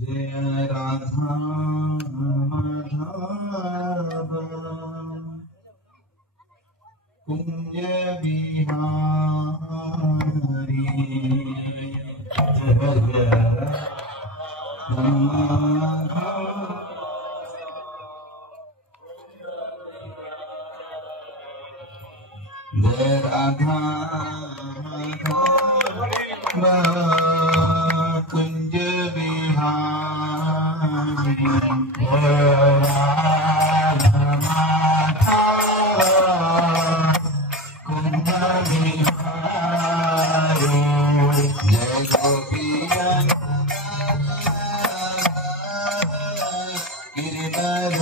जय राधा माधव कुंज बिहारी जय जय जय राधा कुंज बिहारी कुंज बिहारी जय गोपिया गिरधर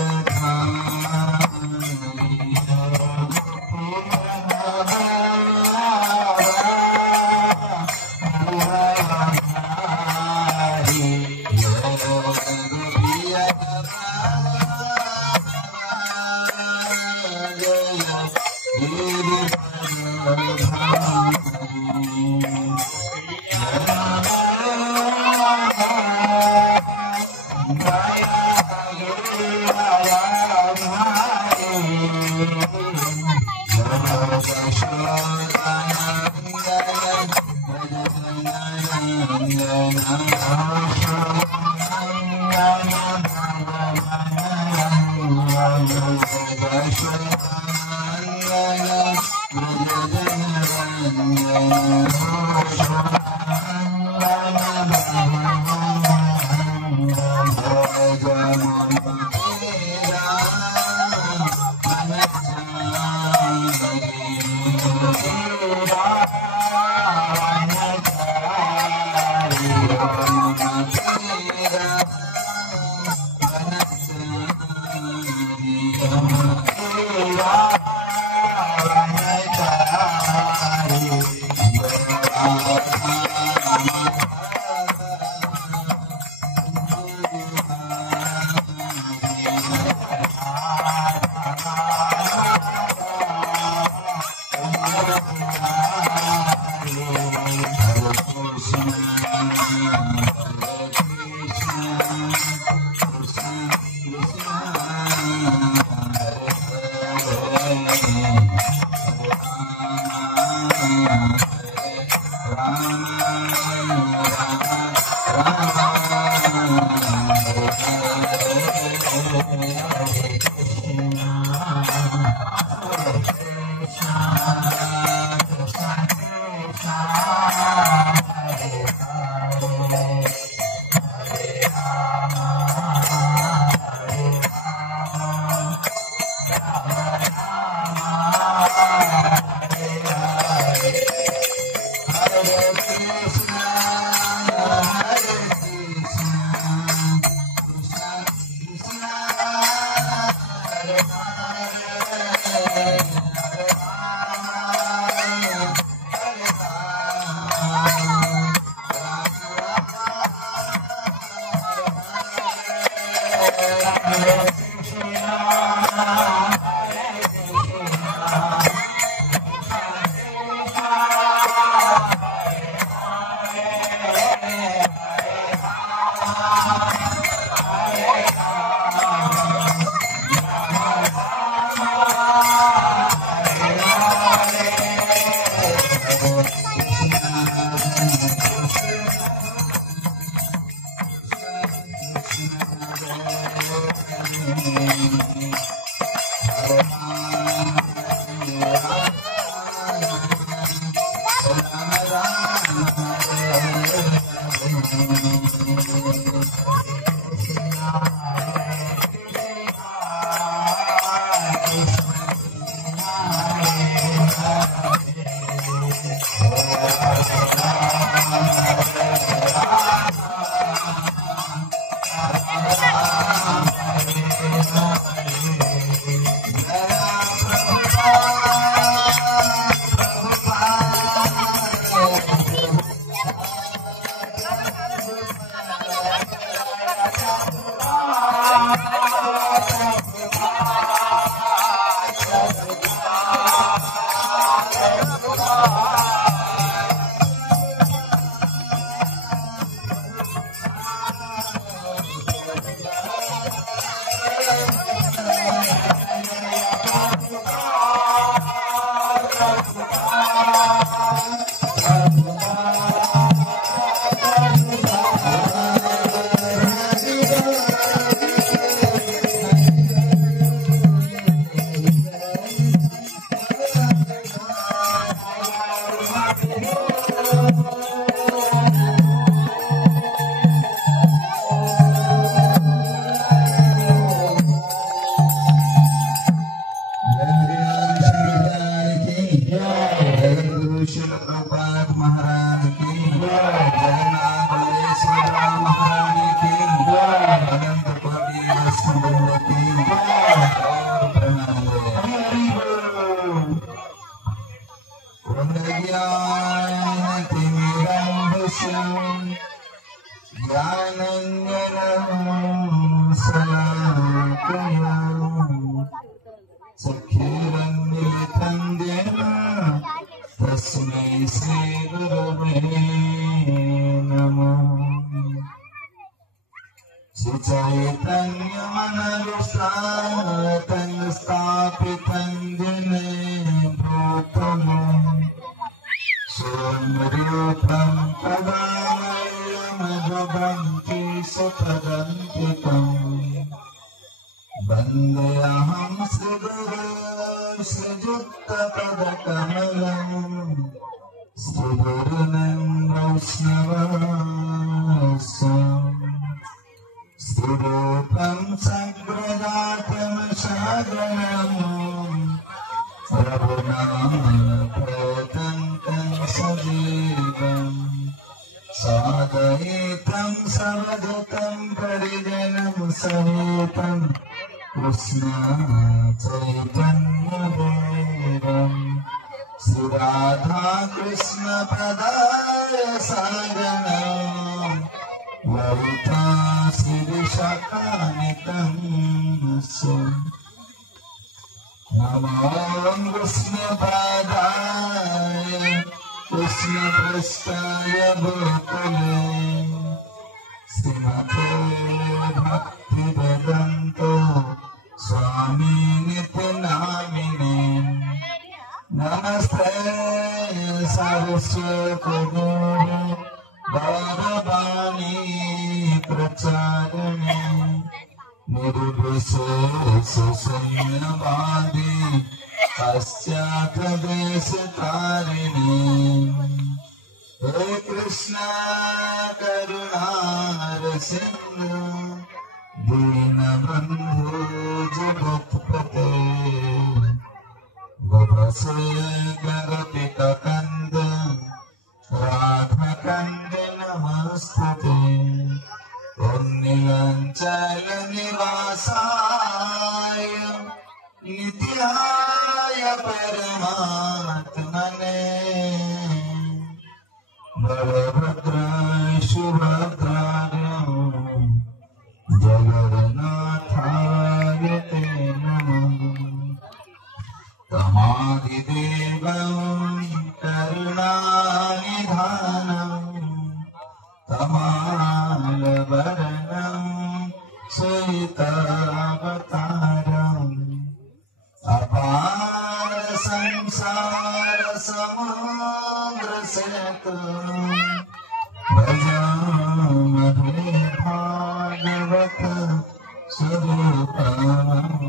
तस्मै श्री गुरुवे नमः। श्री चैतन्य मनोविश्रातं स्थापितं जने भूतले स्वरूपं तदामयमजबन्ति सुपदन्तिकम् वन्देऽहं श्रीगुरो श्रीयुक्तपदकमलम् श्रीगुरुनं वैष्णवम् स्वरूपं सग्रजातमशागणम् रघुनाथं सजीवम् सादयितं सवधुतं परिजनं सहितं कृष्ण चैतन्यदेवम् श्री राधा कृष्ण पदाय सागरम् ललिता श्रीविशाखान्वितं नमो कृष्णपादाय कृष्णपृष्ठाय भूतले श्रीमते भक्तिवेदान्त स्वामी नित्यनामिने नमस्ते सरस्वती देवी गौरवाणी प्रचारिणे निर्विशेष शून्यवादी पाश्चात्यदेशतारिणे हे कृष्ण करुणा सिंधु दीनबन्धु जगत्पते गोपसेकरपितकन्द राधाकन्द नमस्तुते नीलाञ्चल निवासाय नित्याय परमात्मने बलभद्राय सुभद्राय जगन्नाथाय ते नमः। तमादिदेवं करुणानिधानं तमालवरणं श्वेतावतारम् अपार संसार समुद्रसेतुं भजामहे भागवत स्वरूपम्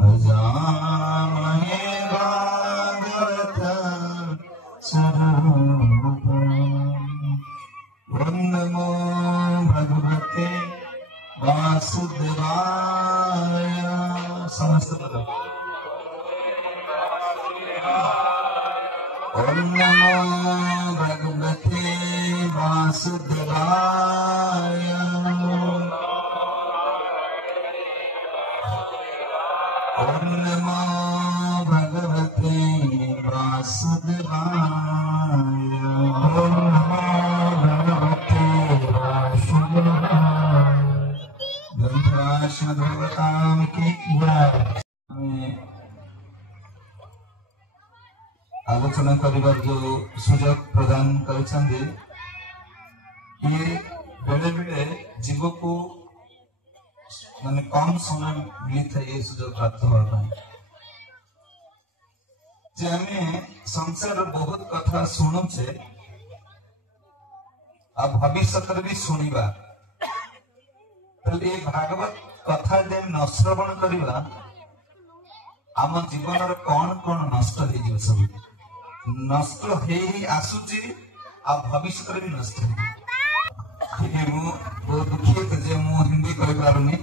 भजामहे भागवत स्वरूपम्। ओम नमो भगवते वासुदेवाय समस्त पद ओम नमो भगवते वासुदेवाय ओम नमो भगवते वासुदेवाय ओम नमो भगवते वासुदेवाय। ग्रंथराज भगवतां की जय। आलोचना करिबार जो सुजोग प्रदान करिसेंती ये बेले बेले जीव को माने कम समय मिलता है ये सुजोग प्राप्त होता है जे हमें संसार बहुत कथा शुणुचे आ भविष्य भी शुणा ये भागवत कथा जे न श्रवण करवा आम जीवन कौन कौन नष्ट हो सब नष्ट ही आसुची आ भविष्य भी नष्ट है मु बहुत दुखित जे मु हिंदी कहि पारुनी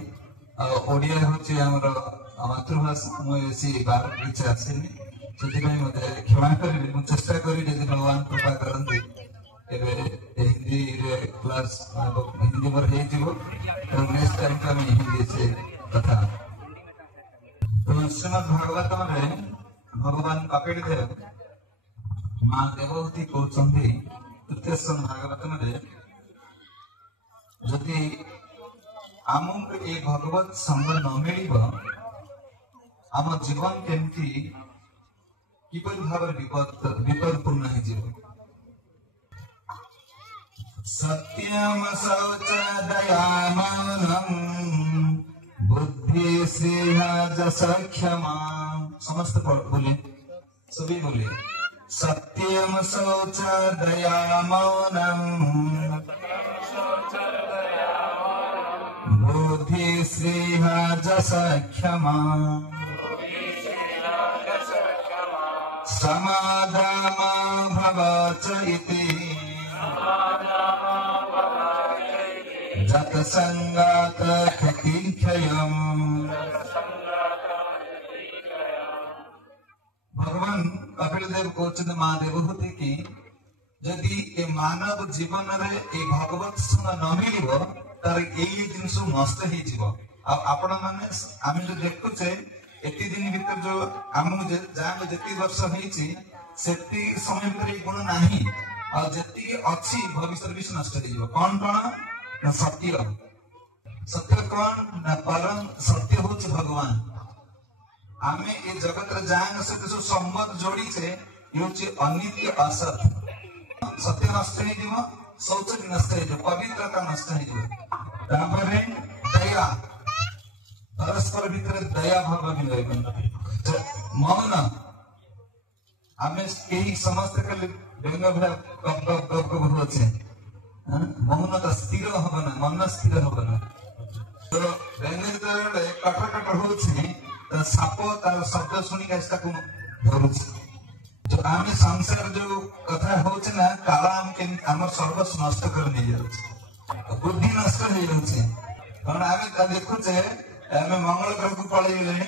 ओडिया होची हमर मातृभाषा मुझे बार इच्छा आसेनी से मत क्षमा करी मु चेष्टा करी यदि भगवान कृपा करते हिंदी क्लास हिंदी मोर नेक्स्ट टाइम का मैं हिंदी से कथा तो श्रीमद भागवतम रे भगवान कपिल देव माँ देवहूति कहते तृतीय भागवतम रे जदि आमको ये भगवत संग न मिल आम जीवन केमती किपरि भाव विपदपूर्ण हो सत्यम शौच दया मौनम बुद्धि जस क्षमा समस्त बोले सभी बोले सत्यम शौच दया मौनम बुद्धि जस क्षमा समाधान भवच इति जत संगात क्षयम। भगवान कपिल देव कहते माँ देवहूति की जदि ए मानव जीवन रे ए भगवत संग न मिलिबो तार एई जिंस नष्ट हे जीवो आपण माने आमे जो देखुचे एति दिन भीतर जो आमु जाम जति वर्ष हेची सेति समय भीतर गुण नाही आ जति अछि भविष्य भी नष्ट हे जीवो कोन न सत्य सत्य कौन न परम सत्य होच भगवान आमे ए जगत रे जान से जो संबंध जोड़ी छे योचे अनित्य असत सत्य नष्ट हे जीवो शौच नष्ट हे जीवो पवित्रता नष्ट हे जीवो तापरे दया परस्पर भीतर दया भाव भी रहे मौन आमे केही समस्त कले व्यंग भाव कब होचे मौन त स्थिर हबना मन स्थिर हबना तो व्यंग जेतले कटर होछि त साप तार शब्द सुनी कैसा को धरुछि तो आमे संसार जो कथा होछि ना काला हम के हमर सर्वस नष्ट कर नै जाउछि बुद्धि नष्ट हो जाउछि कारण आमे देखुछे आमे मंगल ग्रह को पळै गेले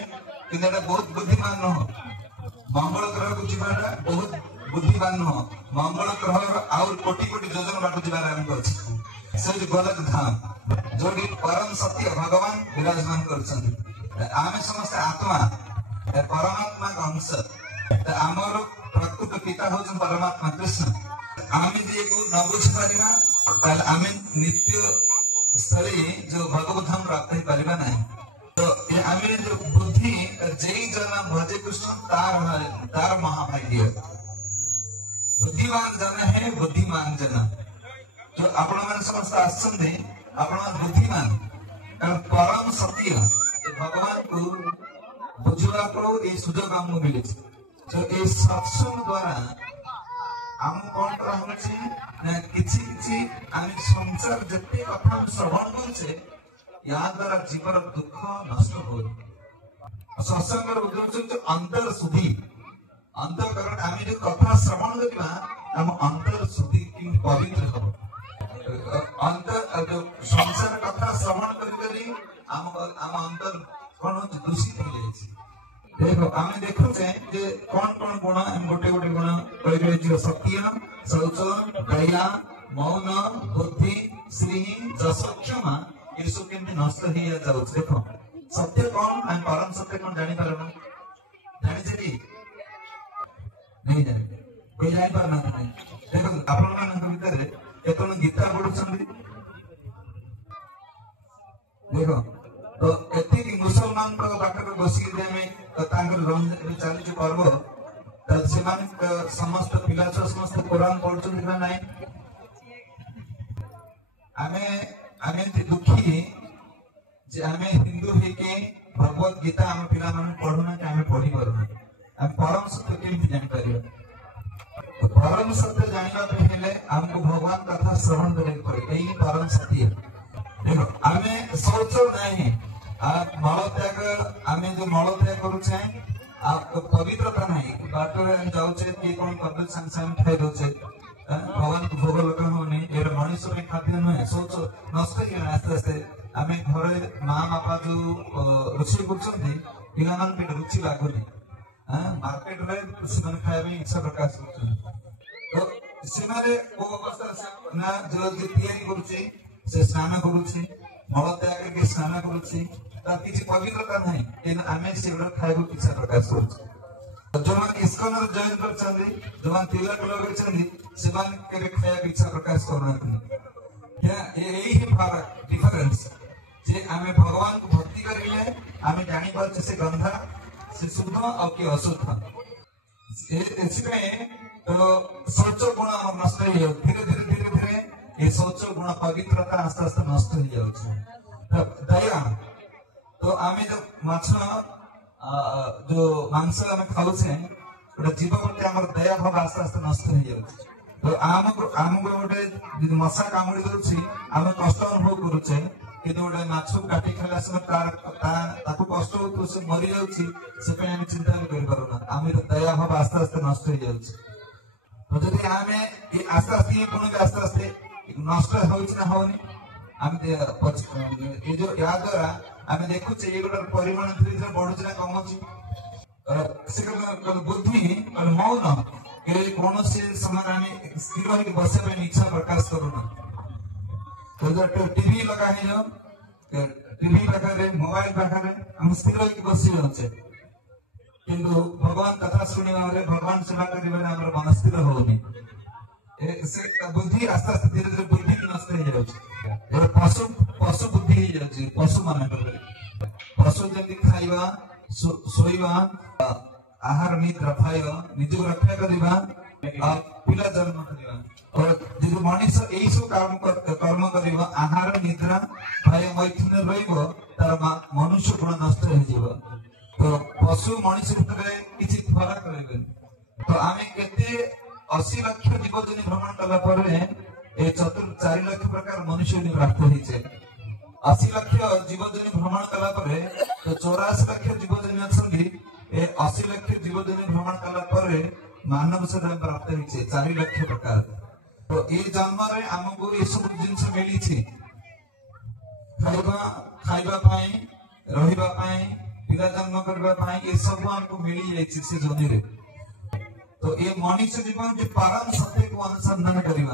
कि एटा बहुत बुद्धिमान न मंगल ग्रह को जीवाटा बहुत बुद्धिमान न मंगल ग्रह और कोटि कोटि योजन बाटू जीवार आरंभ अछि से गलत धाम जोडी परम सत्य भगवान विराजमान करछन आमे समस्त आत्मा परमात्मा का अंश आमर प्रकृत पिता होछन परमात्मा कृष्ण आमे जे को न बुझ परिमा ताल आमे नित्य स्थले जो भगवत धाम प्राप्त हो परिमा नहीं तो ये आमे जो बुद्धि जय जना भजे कृष्ण तार महाभाग्य बुद्धिमान जन है बुद्धिमान जन जो आपण मन समस्त आसंदे आपण बुद्धिमान कारण परम सत्य भगवान को बुझवा को ए सुजोग हमु मिले तो ए सत्संग द्वारा हम कोन कर हम छी ना किछि किछि आमे संसार जते कथा श्रवण करछे या द्वारा जीवन दुख नष्ट हो सत्संग उद्देश्य अंतर शुद्धि अंतकरण आमे जो कथा श्रवण करबा हम अंतर शुद्धि कि पवित्र हो अंतर जो संसार कथा श्रवण करी हम अंतर कोन दूषित हो जाय छी देखो आमे देखो जे कौन गुण हम गोटे गोटे गुण कहि जे सत्य शौच दया मौन बुद्धि श्री जस क्षमा ये सब केमती नष्ट ही जाउ देखो सत्य कौन हम परम सत्य कौन जानि पारन जानि छै नहीं जानि कोई जानि पारन नहीं देखो आपण मान भीतर केतन गीता पढुछन देखो तो एति मुसलमान को बाटर बसी दे में तांगर रमजान चाली जो पर्व तब से मान समस्त पिला समस्त कुरान पढुछन कि नहीं आमे दुखी जे आमे हिंदू हे के भगवत गीता हम पिला मन पढुना के आमे पढी परना हम परम सत्य केमति जानि परियो परम सत्य जानिबा पहिले हमको भगवान कथा श्रवण करे पड़े एही परम सत्य देखो आमे शौच नहीं आ मल त्याग आमे जो मल त्याग करू छै आप पवित्रता नहीं बाटर जाऊे कि कौन कर सागे सागे खाई दौचे भगवान को भोग लगा होनी ये मनुष्य में खाद्य नुहे सोच नष्ट हो आस्ते आस्ते आम घरे माँ बापा जो रोषे कर पिला रुचि लगुनि मार्केट में से खाया इच्छा प्रकाश कर अवस्था ना जो से स्नान करुच्ची मल त्याग करके स्नान करुच्ची तार किसी पवित्रता नहीं कि आम से खाया इच्छा प्रकाश कर जो इस्कन जॉइन कर जो तिलक लगे से खाया इच्छा प्रकाश कर यही डिफरेंस जे आम भगवान को भक्ति करें आम जानी पारे से गंधा से शुद्ध और कि अशुद्ध तो शौच गुण नष्ट हो धीरे धीरे धीरे धीरे ये शौच गुण पवित्रता आस्ते आस्ते नष्ट हो जाए दया तो आम जो माछ जो मांस आम खाऊे गोटे जीव प्रति आम दया भाव आस्ते आस्ते नष्ट हो जाए तो आमको गोटे मशा कामुड़ी दौर आम कष्ट अनुभव करुचे कि गोटे माछ काटी खाला समय कष्ट हो मरी जाए चिंता भी कर आम दया भाव आस्ते आस्ते नष्ट हो जाए जदि आम आस्ते आस्ते ये गुण आस्ते आस्ते नष्ट होनी आम ये जो या द्वारा आम देखुचे ये गोटे परिमाण धीरे धीरे बढ़ुचे ना कमुची बुद्धि मौन कौन समय आम स्थिर होकर बसा इच्छा प्रकाश करूना तो टीवी लगा टीवी पाखे मोबाइल पाखे आम स्थिर होकर बस जाऊे किंतु भगवान कथा शुणा भगवान सेवा कर मन स्थिर होनी बुद्धि आस्ते आस्ते धीरे धीरे बुद्धि नष्ट हो जाए पशु पशु बुद्धि हो जाए पशु मान पशु जमी खाइबा शोइबा आहार निद्रा भय निज रक्षा करवा पिला जन्म करवा और जो मनीष यही सब कर्म कर आहार निद्रा भय मैथुन रार मनुष्य गुण नष्ट हो तो पशु मनीष भितर किसी फरक रहे तो आम के 80 लाख जीवजनी भ्रमण कला चतुर् 4 लाख प्रकार मनुष्य प्राप्त होते 80 लाख जीवजनी भ्रमण कला तो 84 लाख जीवजनी अच्छा 80 लाख जीवजनी भ्रमण कला मानव शरीर प्राप्त होते 4 लाख प्रकार तो ये जन्म आमको ये सब जिन मिली खाइबा पिला जन्म करने ये सब हमको मिली जाए जोनि रे तो ये मनुष्य जीवन जो परम सत्य को अनुसंधान करवा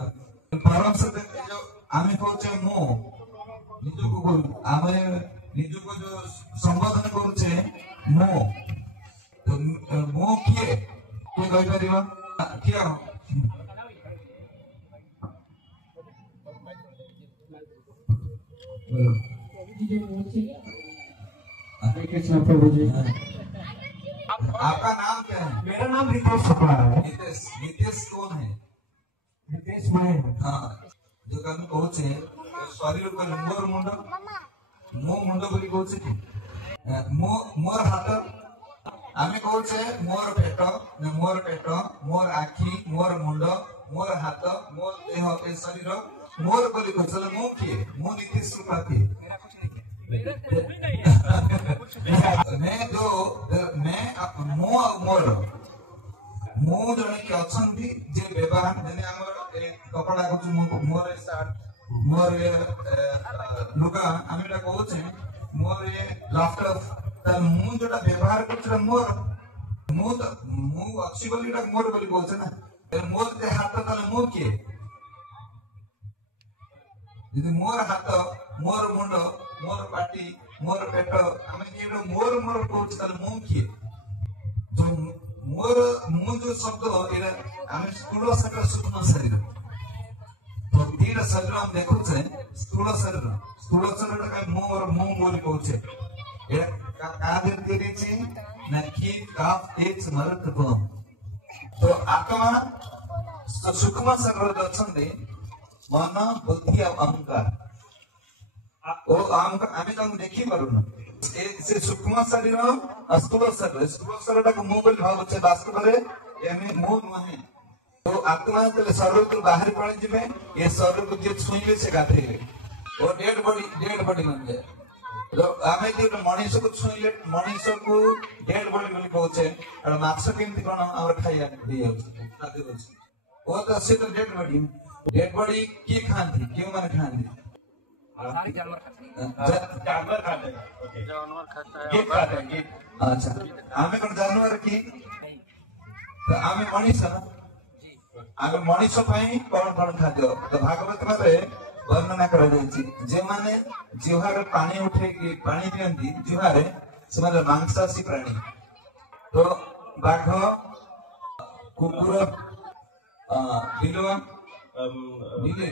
परम सत्य जो आम कहचे मो निजको आम निजको जो संबोधन करुचे मो तो मो किए कहि परिबा किया प्रभु जी आपका नाम क्या है? मेरा नाम रितेश शुक्ला है। नितेश कौन है? रितेश मैं हाँ जो कभी कहे शरीर को मोर मुंड मो मुंड बोली कहे मोर हाथ आम कहे मोर पेट मोर आखि मोर मुंड मोर हाथ मोर देह ए शरीर मोर बोली कहे मु किए मु नितेश शुक्ला किए मैं जो मैं मो मोर मो जने के अछंती जे व्यवहार जने हमर कपड़ा को मोर शर्ट मोर लुगा आमेटा कहूचे मोर लैपटॉप त मु जोटा व्यवहार करछ मोर मु अच्छी बोलीटा मोर बोली कहूचे ना मोर ते हाथ तले मु के यदि मोर हाथ मोर मुंड मोर पाटी मोर पेट आम मोर मोर कहूँ ताले मु किए जो मोर मु जो शब्द आम स्थूल शरीर सूक्ष्म शरीर तो दीटा शरीर हम देखुचे स्थूल शरीर मोर मु बोली कहूचे ना की काफ एक स्मृत गुण तो आत्मा सूक्ष्म शरीर अच्छे मन बुद्धि और अहंकार देखी पारुन से सूक्ष्म शरीर स्थूल शरीर को मुंह भावे वास्तव में मुंह नुहे तो आत्मा शरीर को बाहर पड़े जी ये शरीर को जी छुईले से गाधे और डेड बॉडी बन जाए आम जो मनीष को छुईले मनीष को डेड बॉडी बोली कहचे माछ केमती कौन खाया खाद्य वो तो सी तो डेड बॉडी किए खाती क्यों मैंने खाती जानवर खाते हैं। अच्छा आमे कौन जानवर की आमे मनीष आमे मनीष कौन कौन खाद्य तो भागवत में वर्णना करा जे माने जिह्वार पानी उठे पानी पियंती जिह्वारे से मांसाशी प्राणी तो बाघ कुकुर बिलुआ बिली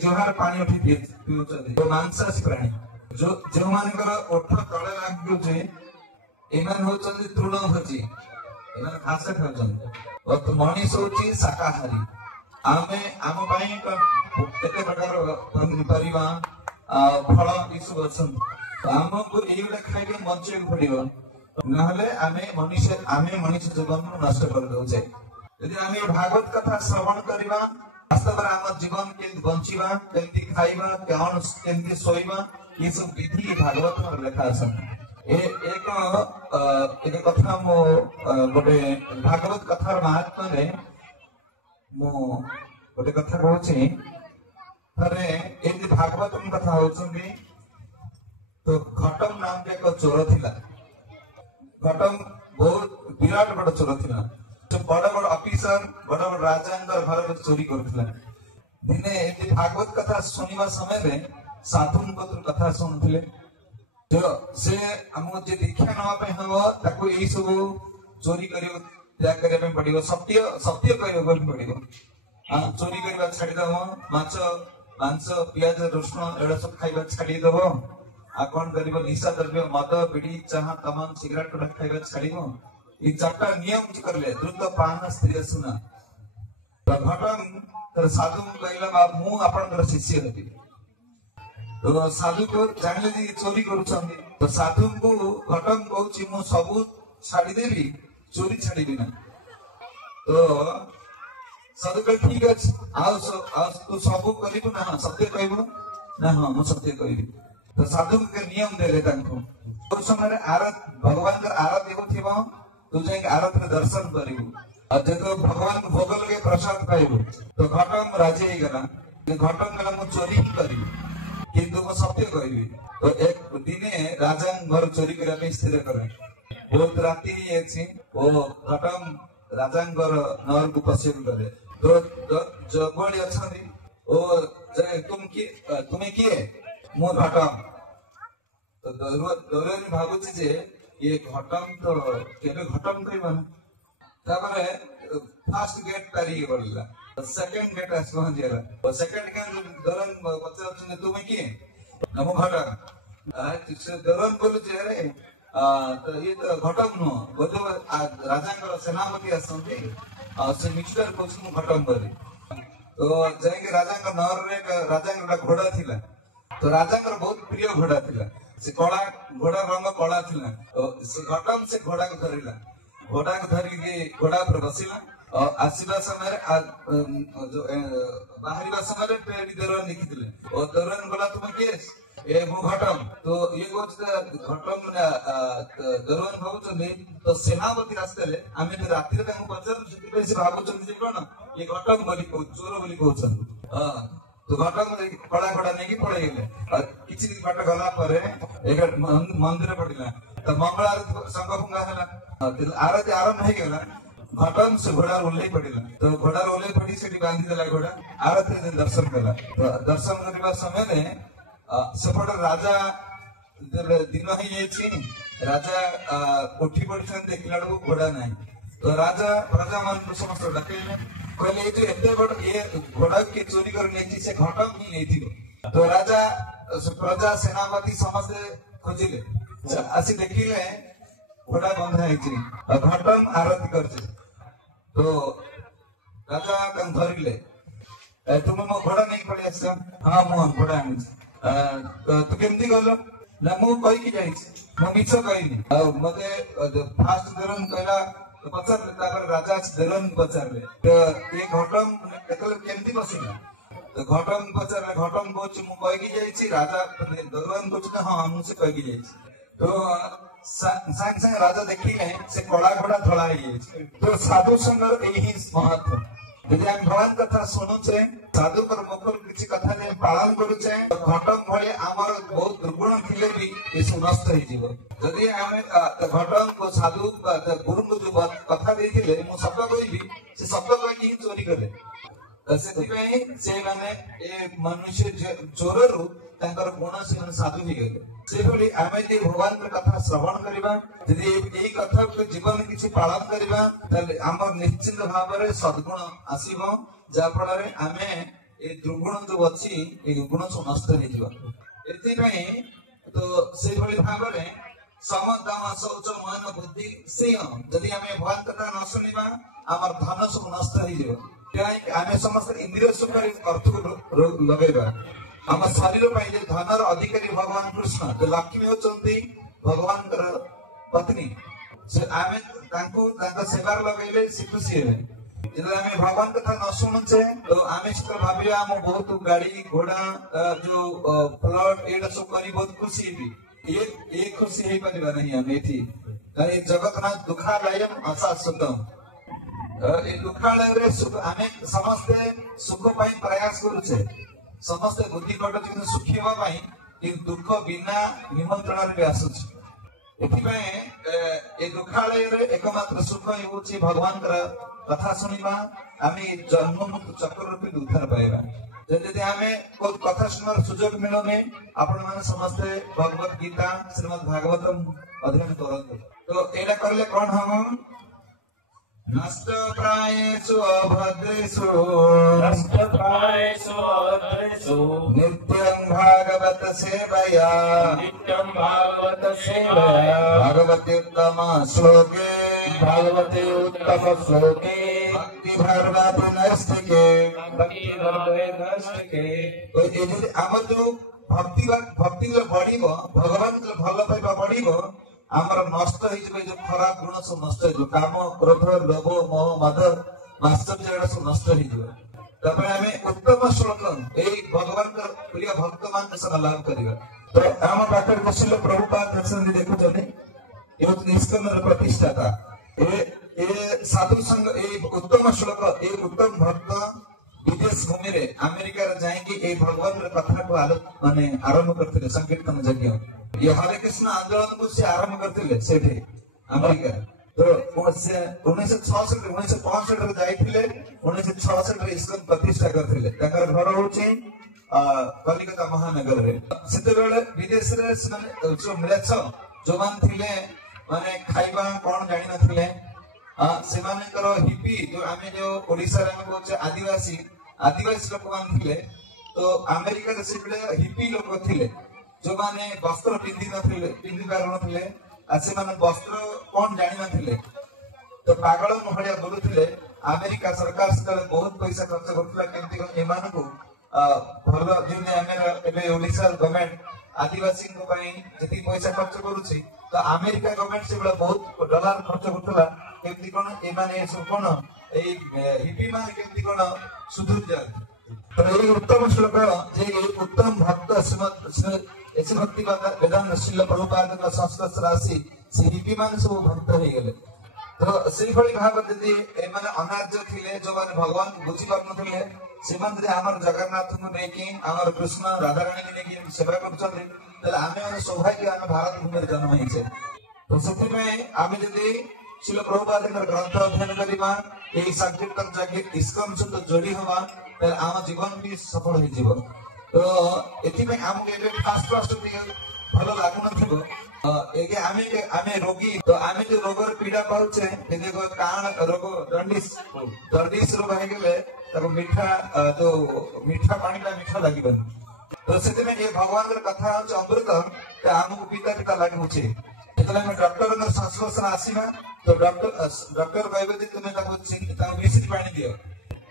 जिह्वार पानी उठे पिउछथि तो मांसाशी प्राणी जो जो मानकर ओठ तळे लागुचे एमान होचंती तृणभोजी एमान घास खाउछंती और मनीष होची शाकाहारी आमे आम केते प्रकार पनिपरिवा फल ई सब अछन आमको एइगुडा खाइ के बंचे पड़िबो नहले आमे मनुष्य जीवन नष्ट कर दउछे यदि आमे भागवत कथा श्रवण करिबा वास्तव में आम जीवन केमती बंचिबा केमती खाइबा कौन केमती सोइबा ये सब विधि भागवत में लिखा अछन एक कथा मो गोटे भागवत कथार महात्म्य रे मो गोटे कथा कहूची थरे एमती भागवतम कथा होचंदी तो घटम नाम के एक चोर थिला घटम बहुत विराट बड़ चोर थिला जो बड़ बड़ ऑफिसर बड़ बड़ राजांकर घर में चोरी करथिला दिने एमती भागवत कथा सुनिबा समय रे साधुन पत्र कथा सुनथिले जो से हमो जे दीक्षा नवा पे हबो ताको एई सब चोरी करियो त्याग करे पे पड़िबो सत्य कहियो पड़िबो चोरी करवा छाड़ी दबो मांस पियाज रसुण एड़ा सब खाइबा छाड़ी दबो आ कोन करिबो निशा द्रव्य मद बीड़ी चाह तमाम सिगरेट खाइबा छाड़ीबो ई चारटा नियम करले द्रुत पान स्त्री सुना तो घटम तर साधु कहला बा मु आपनकर शिष्य हेबी तो साधु को जानले जे चोरी करूछंदी तो साधु को घटम कहूची मु सब छाड़ी देबी चोरी छाड़ीबी ना तो साधु कह ठीक अछि आओ तू सब करिबो ना सत्य कहबो ना हां मु सत्य कहबी तो साधु के नियम देले तांको तो समय भगवान का आरती होथिबो तू जाई आरती रे दर्शन करिबो और जब भगवान भोग लगे प्रसाद पाइबो तो घटम राजी हे गला घटम गला मु चोरी करिबी किंतु मु सत्य कहबी तो एक दिने राजा घर चोरी करा पे स्थिर करे बहुत राती अछि ओ घटम राजांगर नगर को पश्चिम करे तो जो बड़ी अछंदी ओ जे तुम्हें किए मु घटम तो दरबार भागुची जे ये घटम तो केबे घटम कहिबा तापरे फर्स्ट गेट तारी बोलला सेकंड गेट आस पहुंच गेला और सेकंड गेट दरन बच्चा ने तुम्हें किए नमो घटम से दरन बोलु जे रे तो ये तो घटम नो बोधो राजांकर सेनापति असंती से मिस्टर कोच घटम बोली तो जाके राजांकर नगर रे राजांकर घोड़ा थिला तो राजांकर बहुत प्रिय घोड़ा थिला से कला घोड़ा रंग कला थिला तो से घटम से घोड़ा को धरिला घोड़ा को धरि के घोड़ा पर बसिला और आसीबा समय जो बाहरीबा समय रे पेडी दरन लिखिथिले और दरन गला तुम के ए मु घटम तो ये गोच घटम दरन भाबुचले तो सेनापति रास्ते रे आमे जे रात्रि रे तांको पचर जति पे से भाबुचले जे कोन ये घटम बोली को चोर बोली कहछन तो घटम कड़ा कड़ा नहीं की पड़े गेले और किछि दिन बाट गला परे एक मंदिर पड़िला तो मंगल आरती संग भंगा हला आरती आरंभ हो गेला घटम से घोड़ा ओल्ले पड़िला तो घोड़ा ओल्ले पड़ी से बांधी देला घोड़ा आरती दर्शन कला तो दर्शन करबा समय रे सेपट राजा दिन ही राजा उठी पड़ी देखला घोड़ा ना तो राजा प्रजा मान समस्त डाके कहले ये जो एते बड़ ये घोड़ा के चोरी कर नेची से घटम ही नेथि तो राजा प्रजा सेनापति समस्त खोजिले आसी देखिले घोड़ा बंधा हेछि घटम आरती करछे तो राजा कन धरिले तुम मो घोड़ा नहीं पड़ी आस हां मो घोड़ा आनी तू केमती गलो ना मु कहि कि जाई मु मिछ कहिनी मते फास्ट दरन कहला पचार ताकर राजा दरन पचारले तो ये घटम एकल केमती बसिला तो घटन पचारे घटन कौच मुझे राजा भगवान कौन हाँ मुझे कही तो सांग सांग राजा देखिले से कड़ा घोड़ा धड़ा तो साधु संगर यही महत्व यदि आम भगवान कथा शुणुचे साधु मुखर किसी कथा पालन करुचे घटन भाई आमर बहुत दुर्गुण थिले भी ये नष्ट होदी आम घटन को साधु गुरु को जो कथा देते मुझे शब्द कहि से शब्द कही चोरी कले से मनुष्य चोर गुण से साधु हो गले आम भगवान कथा श्रवण करवा यदि कथा जीवन किसी पालन करवा आम निश्चित भाव में सद्गुण आसब जहाँफल आम ये दुर्गुण जो अच्छी गुण सब नष्ट हो तो से भाव में समदम शौच मन बुद्धि से जदि आम भगवान कथा न शुणा आम धन सब नष्ट हो आम समस्त इंद्रिय सुख अर्थ लगेगा आम शरीर धनर अधिकारी भगवान कृष्ण तो लक्ष्मी होती भगवान पत्नी आम सेवार लगे सी खुशी है आम भगवान कथा न शुणुचे तो आम भाव आम बहुत गाड़ी घोड़ा जो प्लट ये सब कर बहुत खुशी ये खुशी हो पार नहीं आम ये जगतनाथ दुखालयम अशाश्वतम ये दुखालय आम समस्ते सुख प्रयास करुचे समस्ते बुद्धि कटुच सुखी हाँपाई दुख बिना निमंत्रण भी आसुच ए दुखालय एकमात्र सुख हूँ भगवान कथा शुणा आम जन्म मुक्त चक्र रूपी उद्धार पाइबा जदि आम कथा शुणार सुजोग मिलुनी आपण मैंने समस्ते भगवत गीता श्रीमद भागवतम अध्ययन करते तो यहाँ करले कौन हम नष्ट प्रायेषु अभद्रेषु नित्यं भागवत सेवया भगवते उत्तम श्लोके भक्ति भर्वाति नैष्ठिके आम जो भक्ति बढ़ भगवान भल पाइबा बढ़ आमर नष्ट जो खराब गुण सब नष्ट हो काम क्रोध लोभ मोह मद माश्चर्य सब नष्ट हो उत्तम श्लोक यही भगवान प्रिय भक्त मान लाभ करवा तो आम पाखे गोशिल प्रभुपाद देखुं निष्कर्ण प्रतिष्ठाता ये साधु संघ उत्तम श्लोक ये उत्तम भक्त विदेश भूमि रे अमेरिका जाए भगवान कथा को माने आरंभ करते संकीर्तन यज्ञ ये हरे कृष्ण आंदोलन को से आरंभ करते सेठे अमेरिका तो 1966 1965 जाइथिले 1966 इस्कन प्रतिष्ठा करथिले ताकर घर होची कलिकता महानगर रे सेते बेले विदेश रे जो मिलेछ जो मान थिले माने खाइबा कोन जानि नथिले से मानकर हिपी जो आमे जो ओडिसा रे कहचे आदिवासी लोक मान थिले तो अमेरिका रे से हिपी लोक थिले जो माने वस्त्र पिंधि पार नथिले से माने वस्त्र कौन जानि नथिले तो पागल भलिया बोलुथिले अमेरिका सरकार से बहुत पैसा खर्च करथला केमती एमान को भल जिने एबे ओडिसा गवर्नमेंट आदिवासी को पई जति पैसा खर्च करूची तो अमेरिका गवर्नमेंट से बहुत डॉलर खर्च करथला केमती कोन एमाने सब कोन ए हिपी मान केमती कोन सुधुर जा तो ये उत्तम श्लोक जे उत्तम भक्त श्रीमद ऐसे भक्ति वेदांत श्रील प्रभुपाद का संस्कृत राशि से हिपी मान सब भक्त हो गले तो से भाव यदि एमाने अनार्य थिले जो माने भगवान बुझी पार नथिले सेमान जे हमर जगन्नाथ को नेकी हमर कृष्ण राधा रानी के नेकी सेवा करछथि तले आमे सौभाग्य आमे भारत भूमि रे जन्म हिचे तो सेति में आमे यदि श्रील प्रभुपाद का ग्रंथ अध्ययन करिबा एई संकीर्तन जाके इस्कन सहित जोड़ी हवा तले आम जीवन भी सफल हो जिवो तो एति में आम के फास्ट भल लागु नथिबो एके आमे रोगी तो आमे जो रोगर पीड़ा पाउछे यदि को कान रोग जॉन्डिस रोग हे गेले तब मीठा जो मीठा पानी का मीठा लागिबन तो सेते में ये भगवान के कथा हो अमृत ते आमको पीता लागि होछे जेतले में डॉक्टर ने संस्पर्शन आसीबा तो डॉक्टर कहबे जे तुमे ताको मिश्रित पानी दियो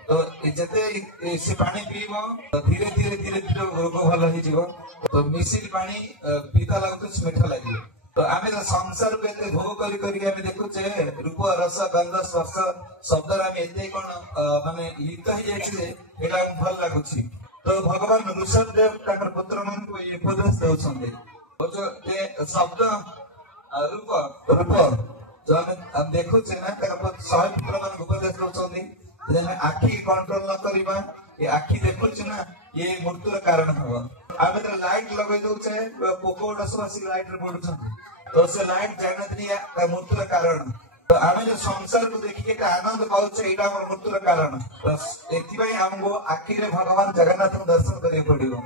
तो जते से पानी पीबो धीरे धीरे रोग भल हो जीवो तो मिश्रित पानी पीता लागतो मीठा लागियो तो आमे संसार को एते भोग करी आमे देखुचे रूप रस गंध स्पर्श शब्द आमे एते कोन माने लिप्त हो जायछि एला भल लागुछि तो भगवान ऋषभ देव ताकर पुत्र मन को ये उपदेश देउछन्ते शब्द रूप रूप जो हम देखु छे ना ताकर सही पुत्र मन को उपदेश देउछन्ते जेने आखी कंट्रोल न करिबा ये आखी देखु छे ना ये मृत्युर कारण हबो आबे तो लाइट लगै दउ छे पोको डसवासी लाइट रे पडुछन्ते तो से लाइट जानत्रिया का मृत्युर कारण तो आमे जो संसार को देखि के आनंद पाउछे एटा हमर मृत्युर कारण तो एथि पई हमको आखी रे भगवान जगन्नाथ को दर्शन करिय पडिबो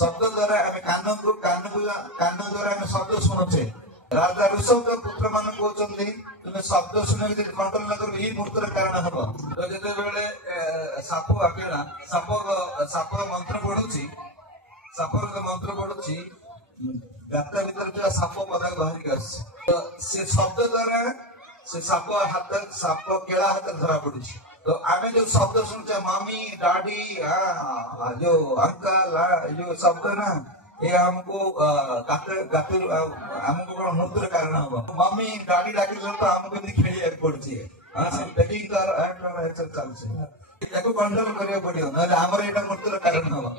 शब्द द्वारा आमे कान द्वारा आमे शब्द सुनुछे राजा ऋषभ के पुत्र मन कहउछन्ते तुमे शब्द सुने के कंट्रोल न कर ई मृत्युर कारण हबो तो जते बेले साप आकेला साप मंत्र पढुची सापर के मंत्र पढुची गाता भीतर जो साप पदा बाहर के आस तो से शब्द द्वारा से साप केला हाथ धरा पड़ुची तो आमे जो शब्द सुनते मम्मी डैडी जो अंकल जो शब्द ना ये हमको हमको मृत्युर कारण हबो मम्मी डैडी डाकी तो हमको भी खेली पड़ुची से पेटिंग कर एंड चल से एको कंट्रोल करिया पड़ियो न हमर एटा मृत्युर कारण हबो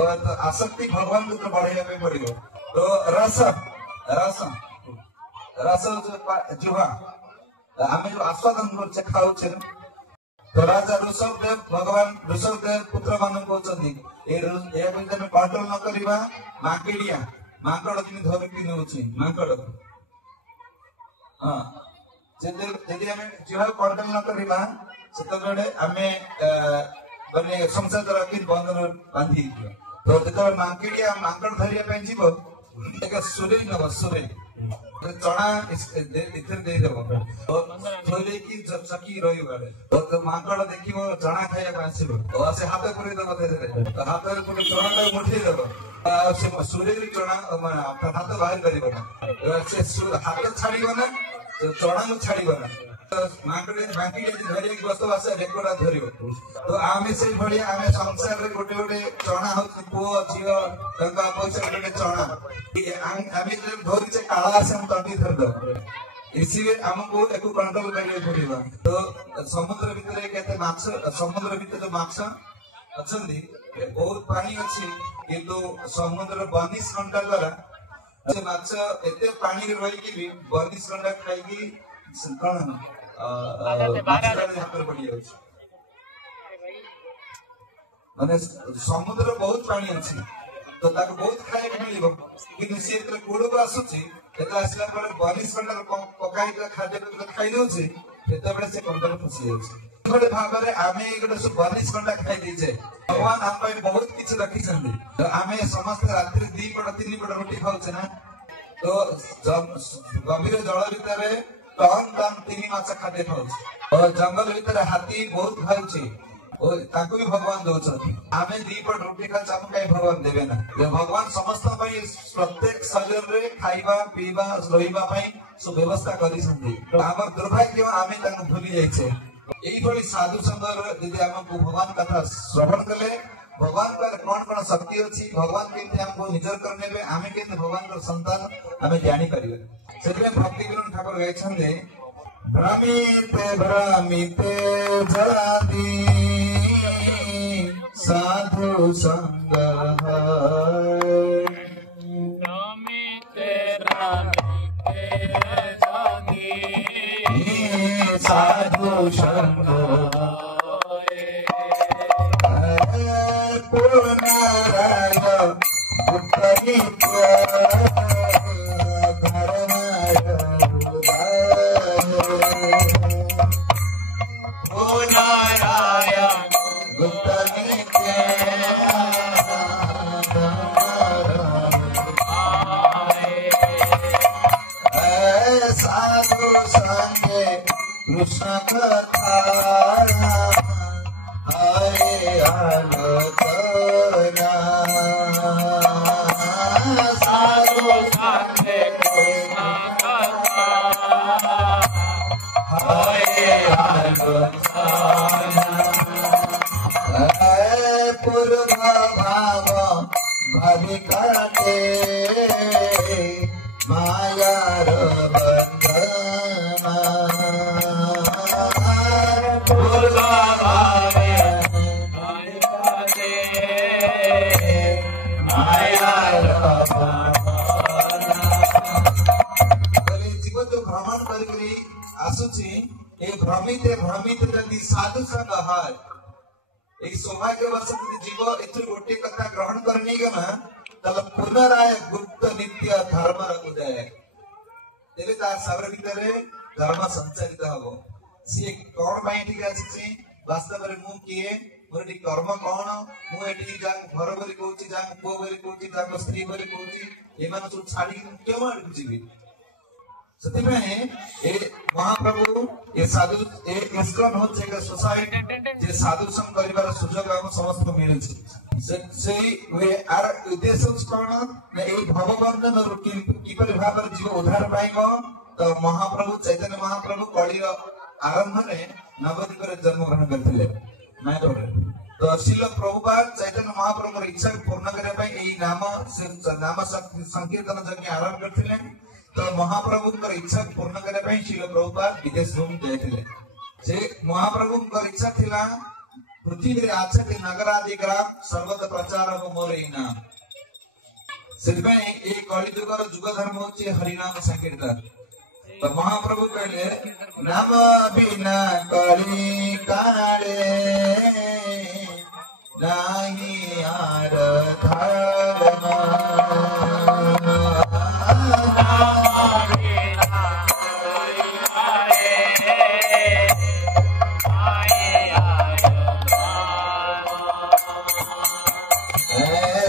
और आसक्ति भगवान को बढ़ाइया पे पड़ियो तो रस रस रस जुहा आमे जो आस्वादन करछे खाउछे तो राजा ऋषभ देव भगवान ऋषभ देव पुत्र मान कहउछन्ती ए बिंदु में कंट्रोल न करिबा माकेडिया माकड़ किनि धर कि नउछि माकड़ हां जदि हमें जुहा कंट्रोल न करिबा सेतबेले हमें बने संसार द्वारा कि बंधन बांधी तो जतो माकेडिया माकड़ धरिया पे जीव एक सुरे न सुरे चना इधर दे देबो तो थोले की चकी रही गले तो माकड़ देखिबो चना खाया पासिबो तो से हाथ पुरे देबो दे तो हाथ पुरे चना का मुठी देबो से सूर्य री चना हाथ बाहर करिबो ना से हाथ छाड़ीबो ना तो चना को छाड़ीबो ना माकड़े बाकी धरि एक वस्तु आसे रेकोडा धरिबो तो आमे से भलिया आमे संसार रे गोटे गोटे चना हो पुओ जियो तंका पैसा गोटे चना आमे जब धरि से काला से हम तंडी धर दो इसीलिए हमको एको कंट्रोल करियो पड़िबा तो समुद्र भीतर केते माछ समुद्र भीतर जो माछ अछंदी बहुत पानी अछि किंतु समुद्र 22 घंटा द्वारा से माछ एते पानी रे रही कि 22 घंटा खाई की कौन माने समुद्र बहुत पानी अछि तो ताको बहुत खाए के मिलिबो किंतु से एतरे कोडो को आसुछि एतला आसला पर 22 घंटा पकाई के खाद्य को खाइ दोछि एते बडे से कंट्रोल फसी जाछि थोड़े भाग रे आमे एगडे 22 घंटा खाइ दै छै भगवान हम पे बहुत किछ रखि छथि तो आमे समस्त रात्रि 2 पट 3 पट रोटी खाउ छै ना तो गंभीर जल भीतर टन टन 3 मास खाद्य खाउ और जंगल भीतर हाथी बहुत खाउ छै और ताको भी भगवान दोछथि आमे 2 पट रोटी खा चाम काई भगवान देबे ना जे भगवान समस्त पई प्रत्येक शरीर रे खाइबा पीबा रहिबा पई सब व्यवस्था करि छथि तो हमर दुर्भाग्य आमे ताको भूली जाय छै एई भली साधु संगर यदि हमको भगवान कथा श्रवण कले भगवान पर कौन कौन शक्ति अछि भगवान केते हमको निजर करने में आमे केते भगवान को संतान हमें जानि परिबे सेते भक्ति विनोद ठाकुर गाय छन्दे भ्रमिते जाति साधु संग साधु संग पुनराय उत्तरित्य धर्माय पुनराय उत्तरित्य साधु संगे कृष्ण कथा हरे आलोचना साधु संगे कृष्ण कथा हरे आलोचना पूर्व भाव भवि काटे मायार बंधना पूर्व भाव एक सौभाग्य वर्ष जीव एथु गोटे कथा ग्रहण करनी गना तल पुनराय गुप्त नित्य धर्म रखु जाए तेरे ता सबर भीतर धर्म संचालित हबो सी कोन बाई ठीक अछि वास्तव रे मु किए मोर टी कर्म कोन मु एठी जा घर बोली कहूची जा पो बोली कहूची जा स्त्री बोली कहूची एमान सब छाडी के मार जीवी सती में ए महाप्रभु ए साधु ए इस्कॉन हो जे सोसाइटी जे साधु संग परिवार सुजोग हम समस्त को मिले से वे आर उद्देश्य कोन ने ए भवबंधन की पर भाव जीव उद्धार पाइबो तो महाप्रभु चैतन्य महाप्रभु कलिर आरंभ रे नवद्वीप रे जन्म ग्रहण करथिले मैं तो शिल प्रभुपाद चैतन्य महाप्रभु इच्छा पूर्ण करे पई एई नाम संकीर्तन जग आरंभ करथिले तो महाप्रभु इच्छा पूर्ण करे पई शिल प्रभुपाद विदेश भूमि जायथिले जे महाप्रभु इच्छा थिला पृथ्वी रे आछति नगरादि ग्राम सर्वत प्रचार हो मोरेना सिर्फ ए कलि जुगर जुग धर्म होची हरि नाम संकीर्तन तो महाप्रभु कहले नाम बिना कलि काले नाही आर धर्म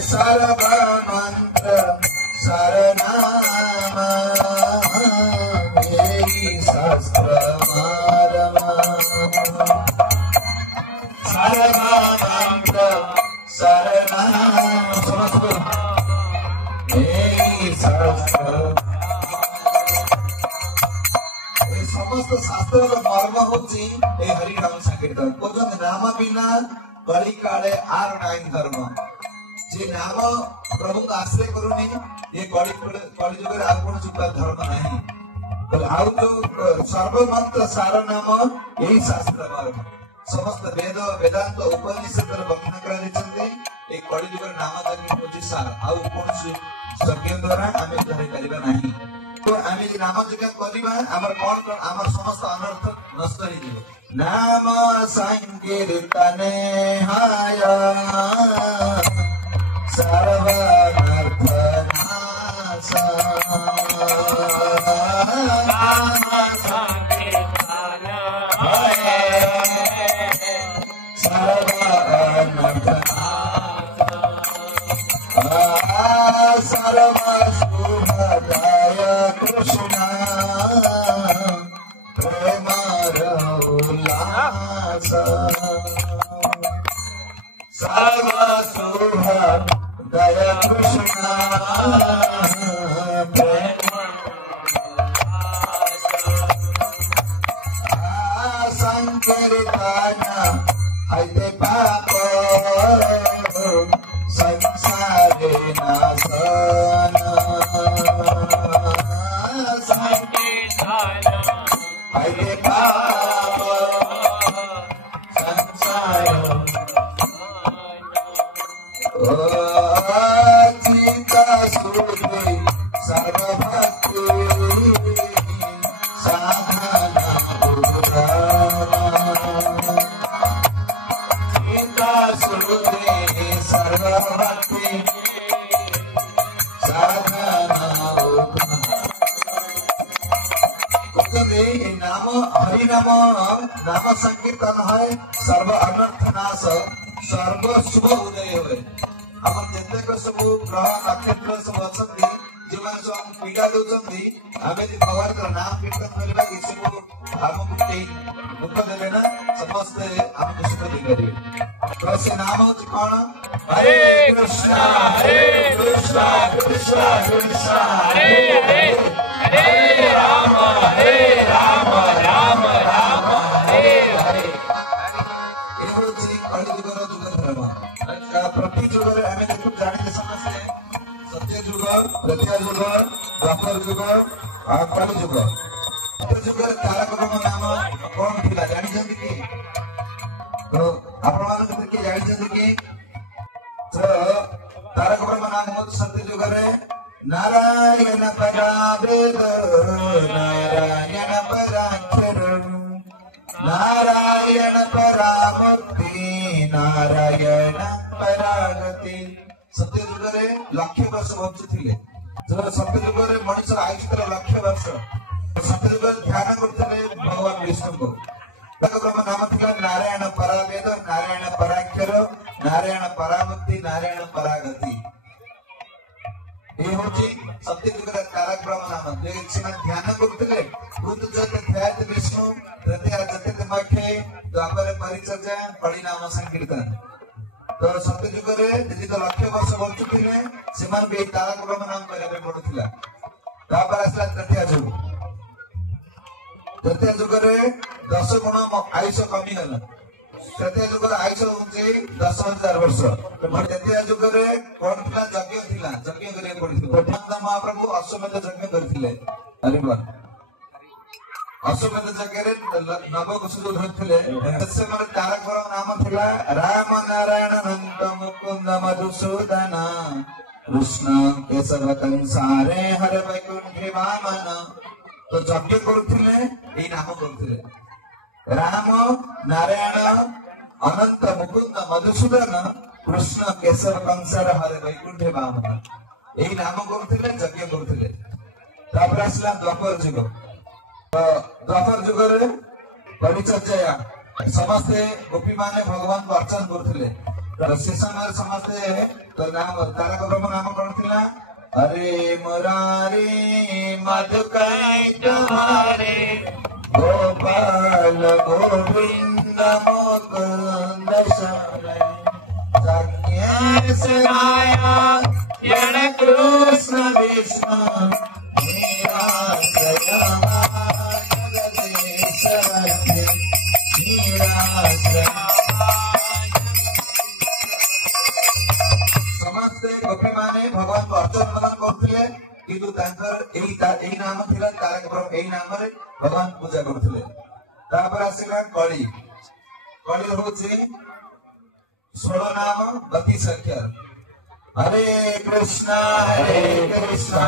सर्वमंत्र सरनाम मेरी शास्त्र मारमा सर्वमंत्र सरनाम समस्त मेरी शास्त्र समस्त शास्त्र मर्म होची ए हरि नाम संकीर्तन कोजन नाम बिना कलि काले आर नाइन धर्म जे नाम प्रभु का आश्रय करूनी ये कलि जुग रे आपन जुगा धर्म नहीं तो आउ जो सर्वमंत्र सार नाम यही शास्त्र मर्म समस्त वेद वेदांत उपनिषद रे वर्णन करा दिछन्ते ए कलि जुग रे नाम जगी होची सार आउ कोन से सत्य द्वारा आमे धरि करिबा नहीं तो आमे जे नाम जग करिबा हमर कोन हमर समस्त अनर्थ नष्ट होई जिवो नाम संकीर्तने हाया सर्वनर्थ नाश नाम संकीर्तन सर्वनर्थ नाश सर्व शुभदाय कृष्ण प्रेम उल्लास सर्व शुभ दया कृष्ण संकीर्तन हते पाप संसारे नाशन संकीर्तन हते पाप संसार चिता सुखी सर्वभक्ति साधना चिता सुखी सर्वभक्ति साधना नाम हरि नाम नाम संकीर्तन है सर्व अनर्थ नाश सर्व शुभ उदय हुए हम जेतेक सब ग्रह नक्षत्र सब अछंती जेमान सब पीड़ा दोचंती आमे जे भगवान का नाम कीर्तन करबा कि सब हमको ते दुख देबे ना समस्त हमको सुख दे करिवे तो से नाम हो कोन हरे कृष्णा कृष्णा कृष्णा हरे हरे हरे राम राम राम हरे हरे एहो जी कलि जुगर जुग धर्म प्रति जुग रे हमें देखु जानि समस्या सत्य जुग प्रत्या जुग द्वापर जुग और कलि जुग सत्य जुग रे तारक ब्रह्म नाम कोन थिला जानि जंदी की तो आपण मान के जानि जंदी की तो तारक ब्रह्म नाम हो सत्य जुग रे नारायण परावेद नारायण पराक्षर नारायण परामुक्ति नारायण परागति सत्य युग में लक्ष वर्ष बंचुले जो सत्य युग में मनुष्य आयुष लक्ष वर्ष सत्य युग ध्यान करते भगवान विष्णु को ब्रह्म नाम था नारायण परावेद नारायण पराक्षर नारायण परामुक्ति नारायण परागति ये होची सत्य युग तारक ब्रह्म नाम ध्यान करते ध्यात विष्णु तृतीय मखे द्वापर परिचर्या बड़ी नाम संकीर्तन तो सत्य युग में तो लक्ष वर्ष बंचुले से तारक ब्रह्म नाम करने पड़ूला आसला तृतीय युग में 10 गुण आयुष कमी गला तृतीय युग आयुष हूँ 10,000 वर्ष तृतीय युग में कौन था यज्ञ करने पड़ता महाप्रभु अश्वमेध यज्ञ करते अश्वमेध यज्ञ नवकुश जो धरते तारक ब्रह्म नाम था राम नारायण अनंत मुकुंद मधुसूदन कृष्ण केशव कंसारे हर वैकुंठे वामन तो यज्ञ करते नाम करते राम नारायण अनंत मुकुंद मधुसूदन कृष्ण केशव कंसार हर वैकुंठे वामन यही नाम करते यज्ञ करते आसला द्वापर युग द्वापर युग परिचर्या समस्ते गोपी माने भगवान को अर्चन करते से समय समस्ते तो नाम तारक ब्रह्म नाम कौन थिला हरे मुरारी मधुकै तुम्हारे गोपाल गोविंद मुकुंद सराया यण कृष्ण विष्णु समस्ते गोपी माने भगवान को अर्चन करते किंतु नाम थिला तारक ब्रह्म यही नाम भगवान पूजा करते आसला कली कली हूँ 16 नाम गति संख्या हरे कृष्णा कृष्णा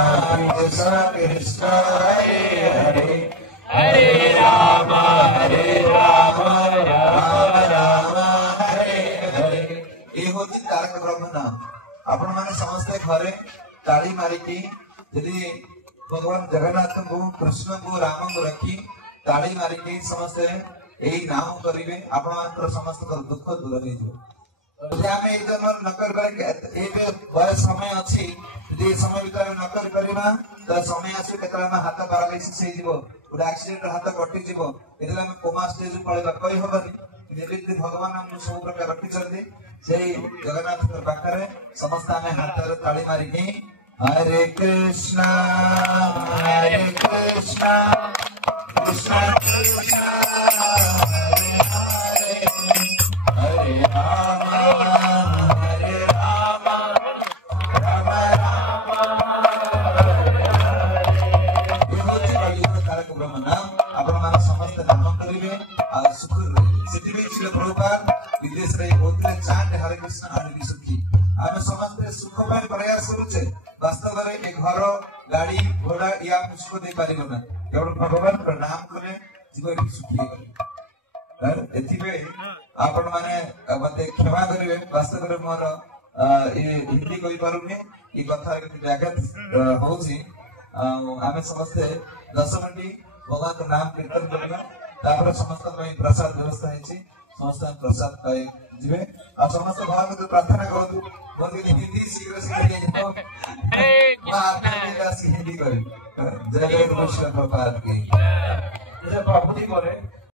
कृष्ण हरे हरे हरे राम राम राम हरे हरे ये हूँ तारक ब्रह्म नाम आपण माने समस्ते घरे ताली मारिकी यदि भगवान जगन्नाथ को कृष्ण को राम को रखी ताली मारिकी समस्ते यही नाम करेंगे आपण समस्त दुख दूर हो समय अच्छी समय भीतर न कर समय आसे हाथ पारालिसिस गोटे एक्सीडेंट हाथ कटिज कोमा स्टेज पड़ेगा कही हबनी भगवान सब प्रकार रखी से जगन्नाथ पाखे समस्त आम हाथ ताली मारिकी हरे कृष्णा कृष्ण कृष्ण हरे हरे हरे राम राम तारक ब्रह्म नाम आपण मान समस्त नाम करेंगे और सुख से प्रभुपाद विदेश चांट हरे कृष्ण सुखी आम समस्त सुख प्रयास करुचे वास्तव में एक घर गाड़ी घोड़ा या सुख दे पार ना केवल भगवान नाम कले जीवन सुखी आपण माने मते क्षमा करेंगे वास्तव में मोर हिंदी कही पारुनी ये कथा व्याघात होउची आमे समस्ते 10 मिनिट भगवान का नाम कीर्तन करबा तापर समस्त प्रसाद व्यवस्था है समस्त प्रसाद पाए जीवे आ समस्त भगवान को प्रार्थना करू बोली हिंदी शीघ्र शीघ्र हिंदी करी जय जय कृष्ण प्रभुपाद की जय प्रभु जी करे